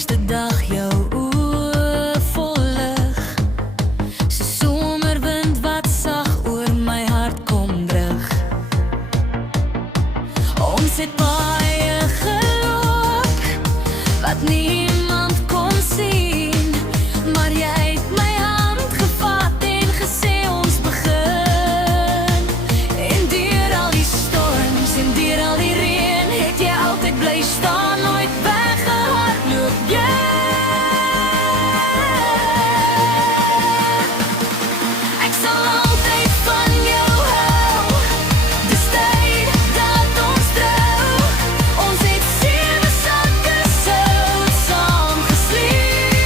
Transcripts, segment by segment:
eerste dag jou oë vol lig. So somerwind wat sag oor my hart kom drug. Ons het baie geloop wat niemand kon sien, maar jy het my hand gevat en gesê ons begin. En deur al die storms en deur al die reën het jy altyd bly staan, nooit weggehardloop jy. Ek sal altyd van jou hou, dis tyd dat ons trou. Ons het 7 sakke sout saam gesleep.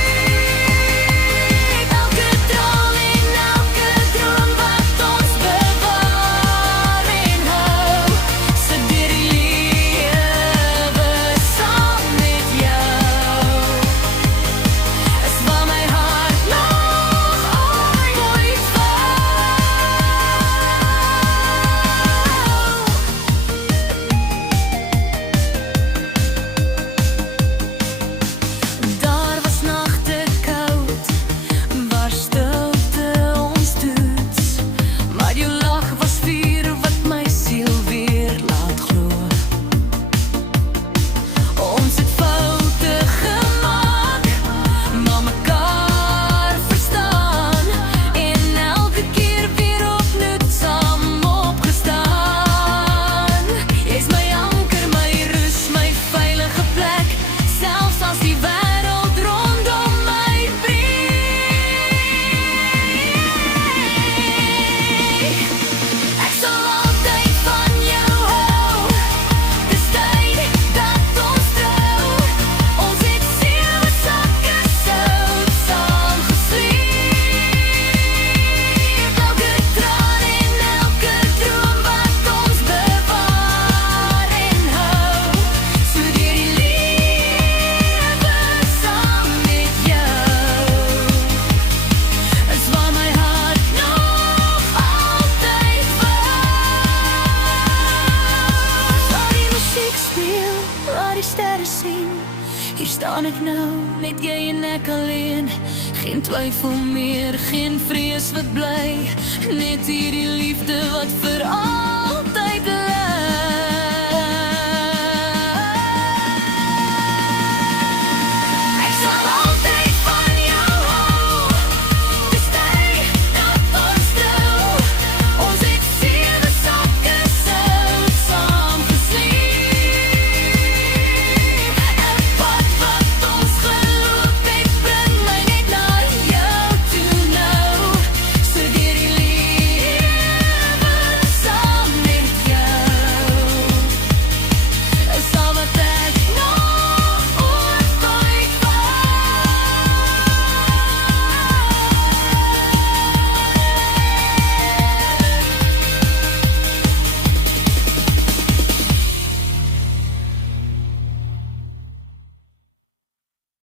Elke traan en elke droom wat ons bewaar en hou, sit deur die lewe saam met jou. Is waar my hart nog ooit wou. Daar was nagte koud, waar stilte ons toets, maar jou lag was vuur wat my siel weer laat glo. Ons het foute gemaak, maar mekaar verstaan, en elke keer weer opnuut saam opgestaan. Jy's my anker, my rus, my veilige plek, selfs as die wêreld rondom my breek. Ek sal altyd van jou hou, dis tyd dat ons trou. Ons het 7 sakke sout saam gesleep. Elke traan en elke droom wat ons bewaar en hou, so deur die lewe saam met jou. Is waar my hart nog altyd wou. Waar die musiek speel, waar die sterre sien, hier staan ek nou, met jy en ek alleen. Geen twyfel meer, geen vrees wat bly, net hierdie liefde wat vir altyd lê.